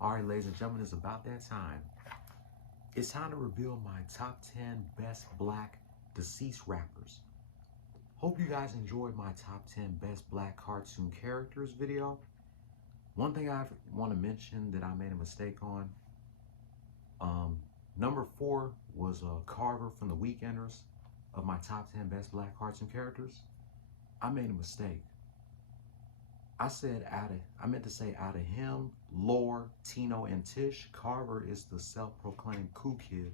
All right, ladies and gentlemen, it's about that time. It's time to reveal my top 10 best black deceased rappers. Hope you guys enjoyed my top 10 best black cartoon characters video. One thing I want to mention that I made a mistake on, um, number 4 was Carver from the Weekenders of my top 10 best black cartoon characters. I made a mistake. I meant to say out of him, Lore, Tino, and Tish, Carver is the self-proclaimed cool kid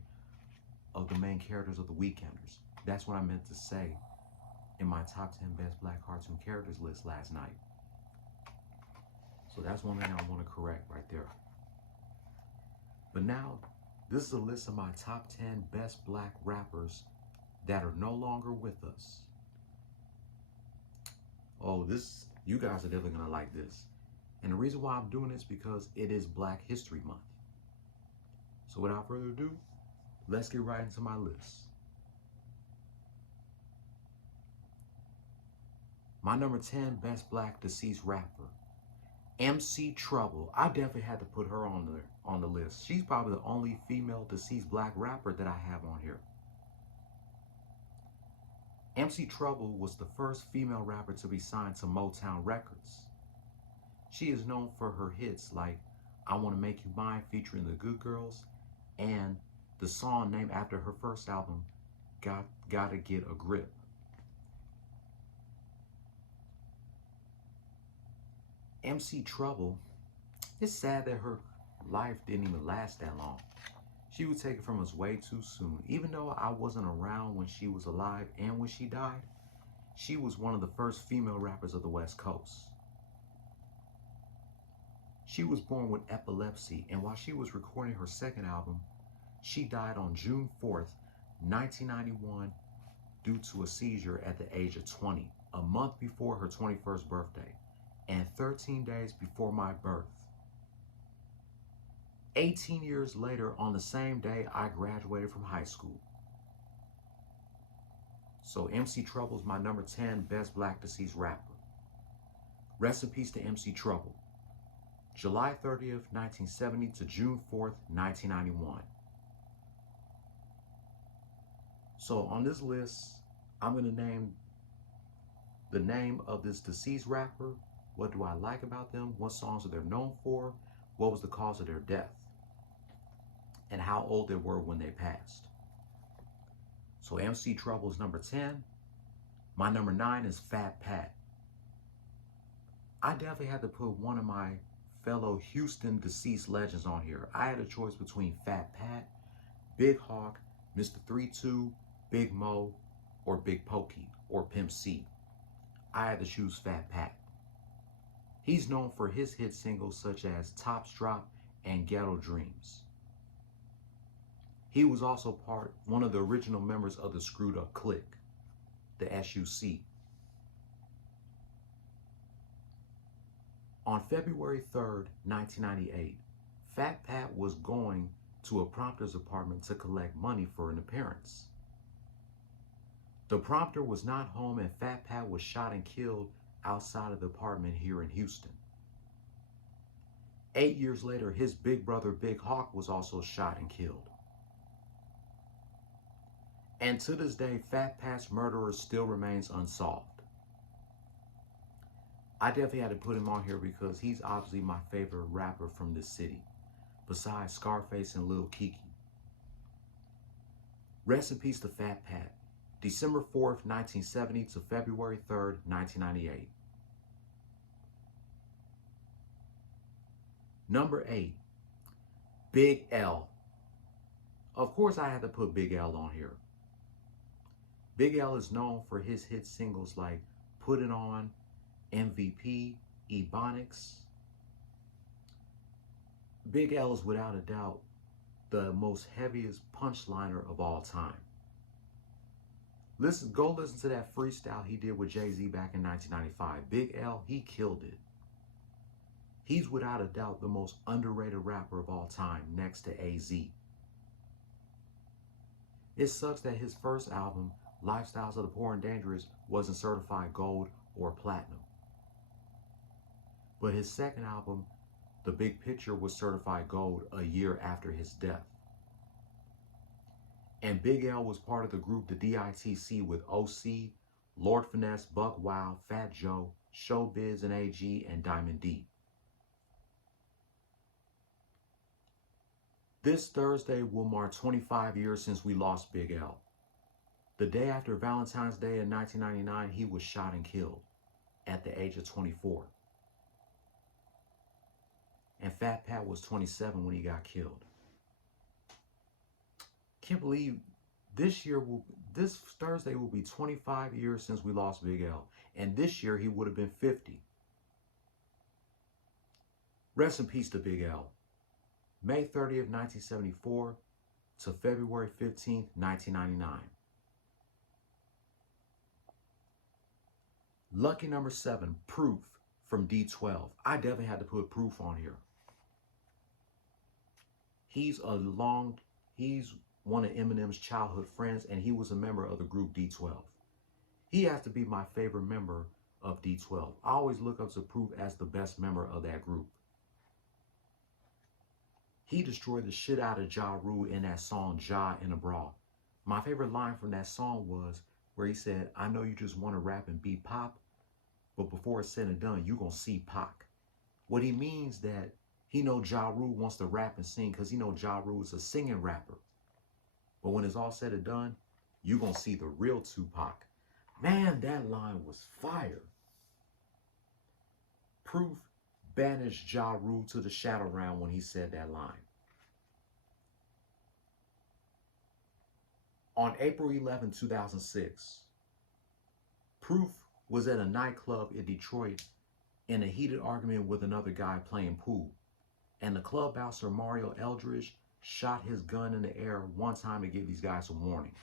of the main characters of the Weekenders. That's what I meant to say in my top 10 best black cartoon characters list last night. So that's one thing I want to correct right there. But now, this is a list of my top 10 best black rappers that are no longer with us. Oh, you guys are definitely gonna like this. And the reason why I'm doing this is because it is Black History Month. So without further ado, let's get right into my list. My number 10 best black deceased rapper, MC Trouble. I definitely had to put her on the list. She's probably the only female deceased black rapper that I have on here. MC Trouble was the first female rapper to be signed to Motown Records. She is known for her hits like I Wanna Make You Mine featuring the Good Girls and the song named after her first album, Gotta Get a Grip. MC Trouble, it's sad that her life didn't even last that long. She was taken from us way too soon. Even though I wasn't around when she was alive and when she died, she was one of the first female rappers of the West Coast. She was born with epilepsy, and while she was recording her second album, she died on June 4th, 1991, due to a seizure at the age of 20, a month before her 21st birthday, and 13 days before my birth. 18 years later, on the same day, I graduated from high school. So MC Trouble is my number 10 best black deceased rapper. Rest in peace to MC Trouble. July 30th, 1970 to June 4th, 1991. So on this list, I'm going to name the name of this deceased rapper. What do I like about them? What songs are they known for? What was the cause of their death? And how old they were when they passed. So MC Trouble is number 10. My number 9 is Fat Pat. I definitely had to put one of my fellow Houston deceased legends on here. I had a choice between Fat Pat, Big Hawk, Mr. 3-2, Big Mo, or Big Pokey, or Pimp C. I had to choose Fat Pat. He's known for his hit singles such as Tops Drop and Ghetto Dreams. He was also one of the original members of the Screwed Up Clique, the SUC. On February 3rd, 1998, Fat Pat was going to a prompter's apartment to collect money for an appearance. The prompter was not home and Fat Pat was shot and killed outside of the apartment here in Houston. 8 years later, his big brother Big Hawk was also shot and killed. And to this day, Fat Pat's murderer still remains unsolved. I definitely had to put him on here because he's obviously my favorite rapper from this city, besides Scarface and Lil Keke. Rest in peace to Fat Pat. December 4th, 1970 to February 3rd, 1998. Number 8, Big L. Of course I had to put Big L on here. Big L is known for his hit singles like Put It On, MVP, Ebonics. Big L is without a doubt the most heaviest punchliner of all time. Go listen to that freestyle he did with Jay-Z back in 1995. Big L, he killed it. He's without a doubt the most underrated rapper of all time next to AZ. It sucks that his first album, Lifestyles of the Poor and Dangerous, wasn't certified gold or platinum. But his second album, The Big Picture was certified gold a year after his death. And Big L was part of the group the DITC with OC, Lord Finesse, Buck Wild, Fat Joe, Showbiz and AG, and Diamond D. This Thursday will mark 25 years since we lost Big L. The day after Valentine's Day in 1999, he was shot and killed at the age of 24. And Fat Pat was 27 when he got killed. Can't believe this Thursday will be 25 years since we lost Big L. And this year he would have been 50. Rest in peace to Big L. May 30th, 1974 to February 15th, 1999. Lucky number 7, Proof from D12. I definitely had to put Proof on here. He's one of Eminem's childhood friends, and he was a member of the group D12. He has to be my favorite member of D12. I always look up to Proof as the best member of that group. He destroyed the shit out of Ja Rule in that song, Ja in a Bra. My favorite line from that song was where he said, I know you just want to rap and beat pop, but before it's said and done, you gonna see Pac. What he means that he know Ja Rule wants to rap and sing because he know Ja Rule is a singing rapper. But when it's all said and done, you gonna see the real Tupac. Man, that line was fire. Proof banished Ja Rule to the shadow realm when he said that line. On April 11, 2006, Proof was at a nightclub in Detroit in a heated argument with another guy playing pool. And the club bouncer, Mario Eldridge, shot his gun in the air one time to give these guys a warning.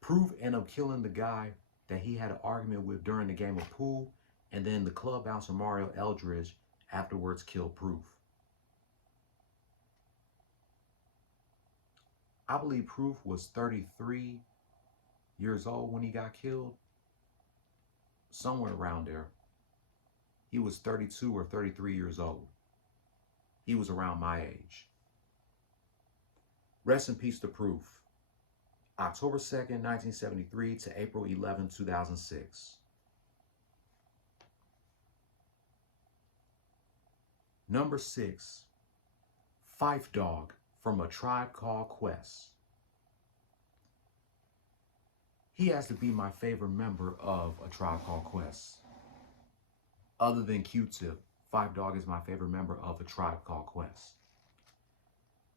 Proof ended up killing the guy that he had an argument with during the game of pool, and then the club bouncer, Mario Eldridge, afterwards killed Proof. I believe Proof was 33 years old when he got killed. Somewhere around there. He was 32 or 33 years old. He was around my age. Rest in peace to Proof. October 2nd, 1973 to April 11, 2006. Number 6, Phife Dawg from A Tribe Called Quest. He has to be my favorite member of A Tribe Called Quest. Other than Q-Tip, Phife Dawg is my favorite member of A Tribe Called Quest.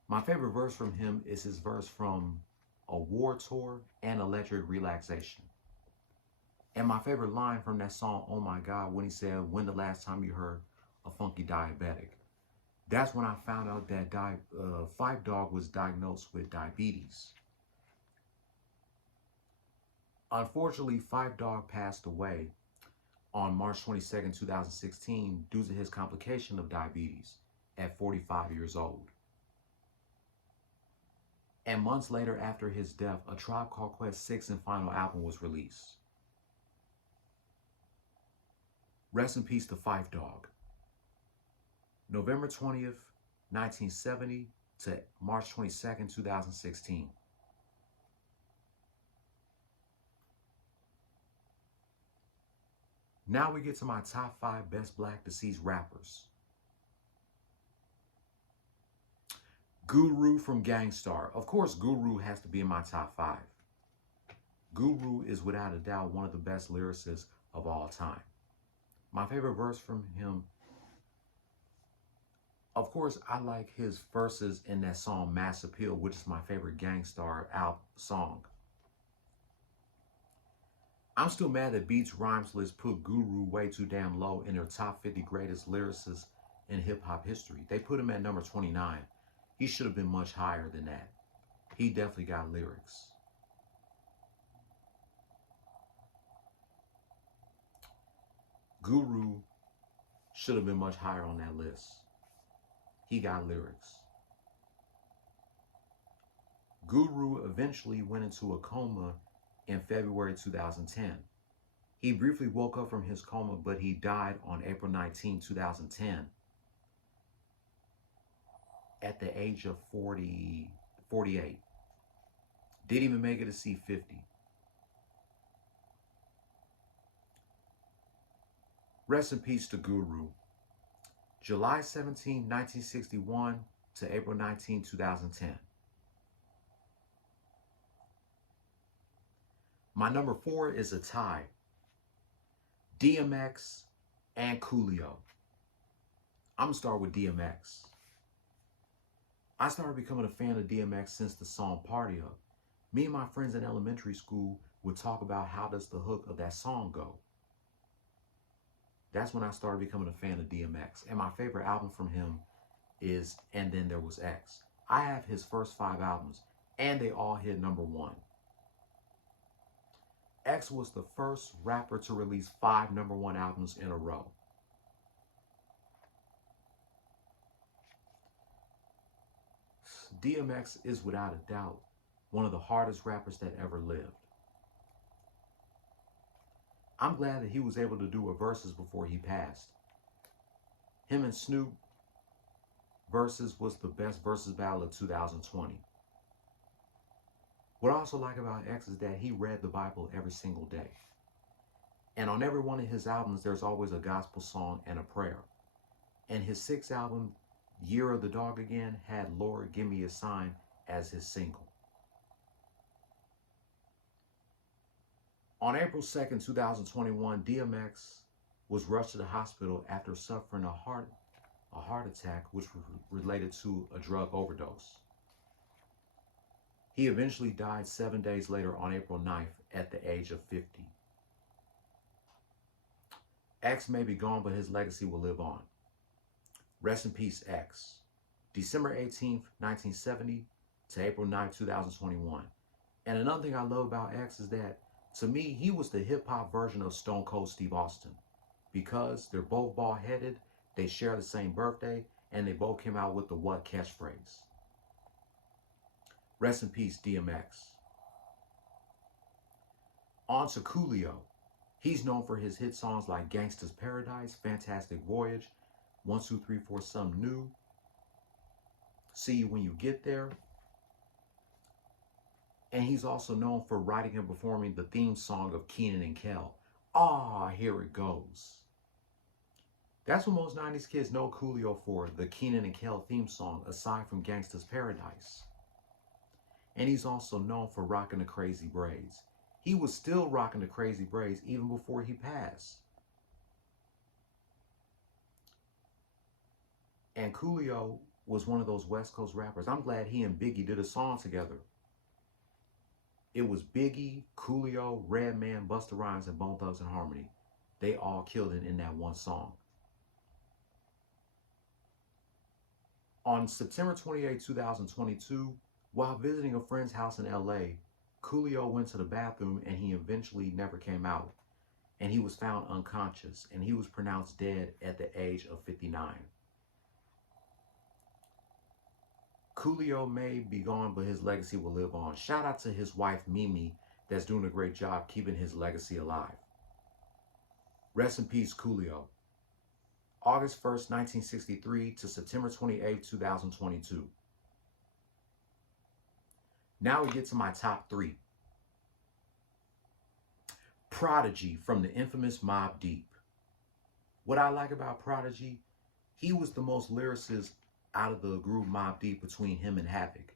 My favorite verse from him is his verse from A War Tour and Electric Relaxation. And my favorite line from that song, Oh My God, when he said, when the last time you heard a funky diabetic? That's when I found out that Phife Dawg was diagnosed with diabetes. Unfortunately, Phife Dawg passed away on March 22nd, 2016 due to his complication of diabetes at 45 years old. And months later after his death, A Tribe Called Quest's 6th and final album was released. Rest in peace to Phife Dawg. November 20th, 1970 to March 22nd, 2016. Now we get to my top 5 best black deceased rappers. Guru from Gang Starr. Of course, Guru has to be in my top 5. Guru is without a doubt one of the best lyricists of all time. My favorite verse from him, of course, I like his verses in that song Mass Appeal, which is my favorite Gang Starr song. I'm still mad that Beats Rhymes List put Guru way too damn low in their top 50 greatest lyricists in hip-hop history. They put him at number 29. He should have been much higher than that. He definitely got lyrics. Guru should have been much higher on that list. He got lyrics. Guru eventually went into a coma in February 2010. He briefly woke up from his coma, but he died on April 19, 2010 at the age of 40, 48. Didn't even make it to see 50. Rest in peace to Guru. July 17, 1961 to April 19, 2010. My number 4 is a tie. DMX and Coolio. I'm going to start with DMX. I started becoming a fan of DMX since the song Party Up. Me and my friends in elementary school would talk about how does the hook of that song go. That's when I started becoming a fan of DMX. And my favorite album from him is And Then There Was X. I have his first 5 albums, and they all hit number 1. X was the first rapper to release 5 number 1 albums in a row. DMX is without a doubt one of the hardest rappers that ever lived. I'm glad that he was able to do a verses before he passed. Him and Snoop versus was the best versus battle of 2020. What I also like about X is that he read the Bible every single day. And on every one of his albums, there's always a gospel song and a prayer. And his 6th album, Year of the Dog Again, had Lord Give Me a Sign as his single. On April 2nd, 2021, DMX was rushed to the hospital after suffering a heart attack, which was related to a drug overdose. He eventually died 7 days later on April 9th at the age of 50. X may be gone, but his legacy will live on. Rest in peace, X. December 18th, 1970 to April 9th, 2021. And another thing I love about X is that, to me, he was the hip-hop version of Stone Cold Steve Austin. Because they're both bald-headed, they share the same birthday, and they both came out with the What catchphrase. Rest in peace, DMX. On to Coolio. He's known for his hit songs like Gangsta's Paradise, Fantastic Voyage, 1, 2, 3, 4, Something New, See You When You Get There. And he's also known for writing and performing the theme song of Kenan and Kel. Ah, Here It Goes. That's what most 90s kids know Coolio for, the Kenan and Kel theme song, aside from Gangsta's Paradise. And he's also known for rocking the crazy braids. He was still rocking the crazy braids even before he passed. And Coolio was one of those West Coast rappers. I'm glad he and Biggie did a song together. It was Biggie, Coolio, Redman, Busta Rhymes, and Bone Thugs and Harmony. They all killed it in that one song. On September 28, 2022, while visiting a friend's house in LA, Coolio went to the bathroom and he eventually never came out. And he was found unconscious and he was pronounced dead at the age of 59. Coolio may be gone, but his legacy will live on. Shout out to his wife, Mimi, that's doing a great job keeping his legacy alive. Rest in peace, Coolio. August 1st, 1963 to September 28, 2022. Now we get to my top 3. Prodigy from the infamous Mobb Deep. What I like about Prodigy, he was the most lyricist out of the group Mobb Deep between him and Havoc.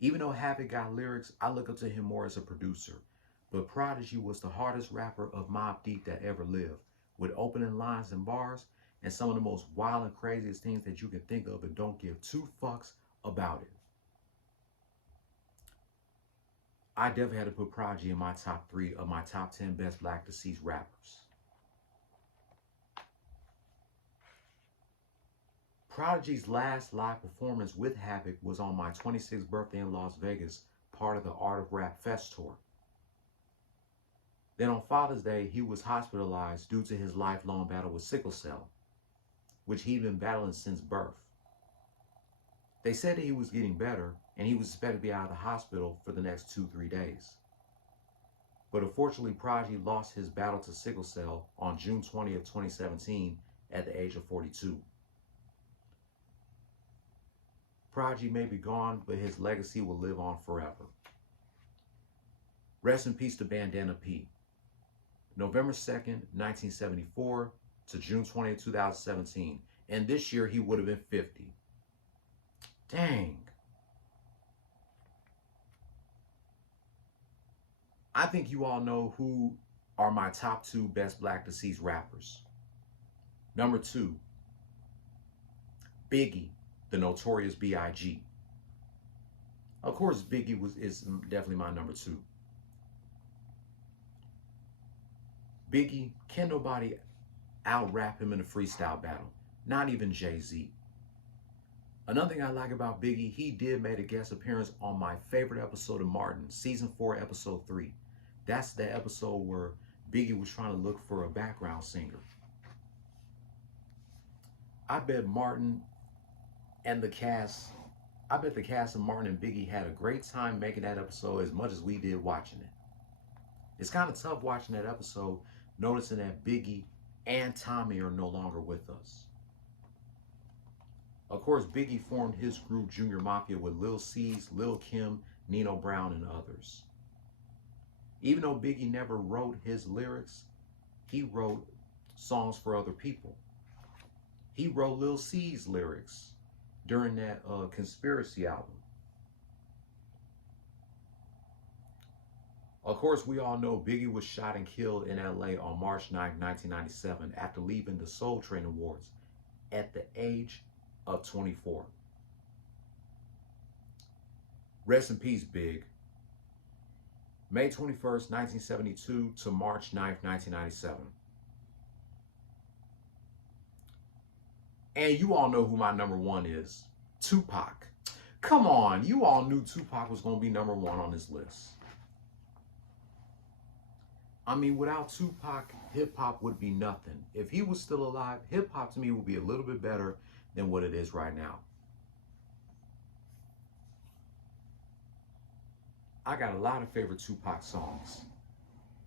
Even though Havoc got lyrics, I look up to him more as a producer. But Prodigy was the hardest rapper of Mobb Deep that ever lived, with opening lines and bars, and some of the most wild and craziest things that you can think of and don't give 2 fucks about it. I definitely had to put Prodigy in my top 3 of my top 10 best black deceased rappers. Prodigy's last live performance with Havoc was on my 26th birthday in Las Vegas, part of the Art of Rap Fest tour. Then on Father's Day, he was hospitalized due to his lifelong battle with sickle cell, which he'd been battling since birth. They said that he was getting better and he was expected to be out of the hospital for the next 2-3 days. But unfortunately, Prodigy lost his battle to sickle cell on June 20th, 2017 at the age of 42. Prodigy may be gone, but his legacy will live on forever. Rest in peace to Bandana P. November 2nd, 1974 to June 20th, 2017. And this year he would have been 50. Dang. I think you all know who are my top 2 best black deceased rappers. Number 2, Biggie, the Notorious B.I.G. Of course, Biggie is definitely my number 2. Biggie, can nobody out-rap him in a freestyle battle? Not even Jay-Z. Another thing I like about Biggie, he did make a guest appearance on my favorite episode of Martin, season 4, episode 3. That's the episode where Biggie was trying to look for a background singer. I bet Martin and the cast, I bet the cast of Martin and Biggie had a great time making that episode as much as we did watching it. It's kind of tough watching that episode, noticing that Biggie and Tommy are no longer with us. Of course, Biggie formed his group Junior Mafia with Lil C's, Lil Kim, Nino Brown, and others. Even though Biggie never wrote his lyrics, he wrote songs for other people. He wrote Lil C's lyrics during that Conspiracy album. Of course, we all know Biggie was shot and killed in LA on March 9, 1997 after leaving the Soul Train Awards at the age of 24. Rest in peace, Big. May 21st, 1972 to March 9th, 1997. And you all know who my number 1 is. Tupac. Come on, you all knew Tupac was going to be number 1 on this list. I mean, without Tupac, hip-hop would be nothing. If he was still alive, hip-hop to me would be a little bit better than what it is right now. I got a lot of favorite Tupac songs.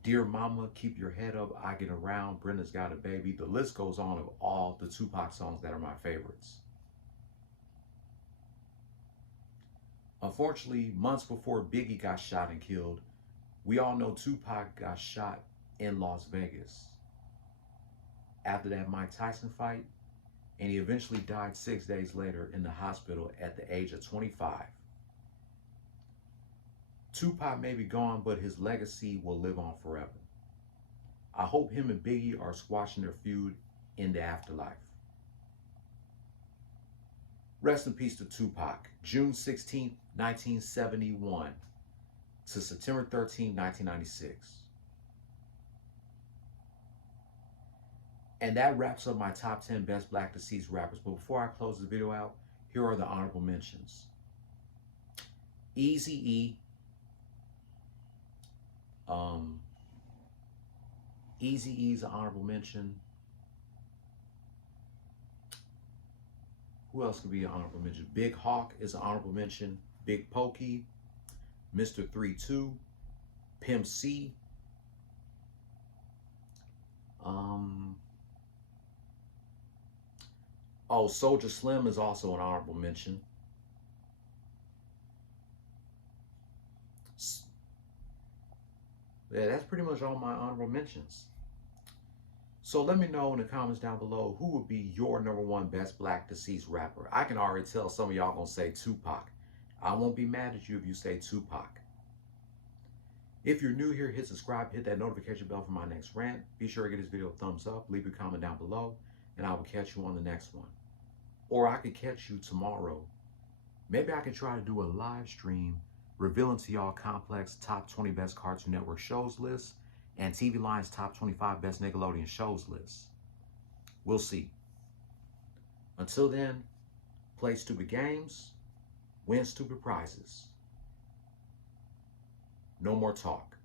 Dear Mama, Keep Your Head Up, I Get Around, Brenda's Got a Baby. The list goes on of all the Tupac songs that are my favorites. Unfortunately, months before Biggie got shot and killed, we all know Tupac got shot in Las Vegas. After that Mike Tyson fight, and he eventually died 6 days later in the hospital at the age of 25. Tupac may be gone, but his legacy will live on forever. I hope him and Biggie are squashing their feud in the afterlife. Rest in peace to Tupac. June 16, 1971 to September 13, 1996. And that wraps up my top 10 best black deceased rappers. But before I close the video out, here are the honorable mentions. Eazy-E. Eazy-E's an honorable mention. Who else could be an honorable mention? Big Hawk is an honorable mention. Big Pokey, Mr. 3-2, Pimp C. Oh, Soulja Slim is also an honorable mention. Yeah, that's pretty much all my honorable mentions. So let me know in the comments down below who would be your number 1 best black deceased rapper. I can already tell some of y'all gonna say Tupac. I won't be mad at you if you say Tupac. If you're new here, hit subscribe, hit that notification bell for my next rant. Be sure to give this video a thumbs up, leave a comment down below, and I will catch you on the next one. Or I could catch you tomorrow. Maybe I could try to do a live stream revealing to y'all Complex top 20 best Cartoon Network shows list and TV Line's top 25 best Nickelodeon shows list. We'll see. Until then, play stupid games, win stupid prizes. No more talk.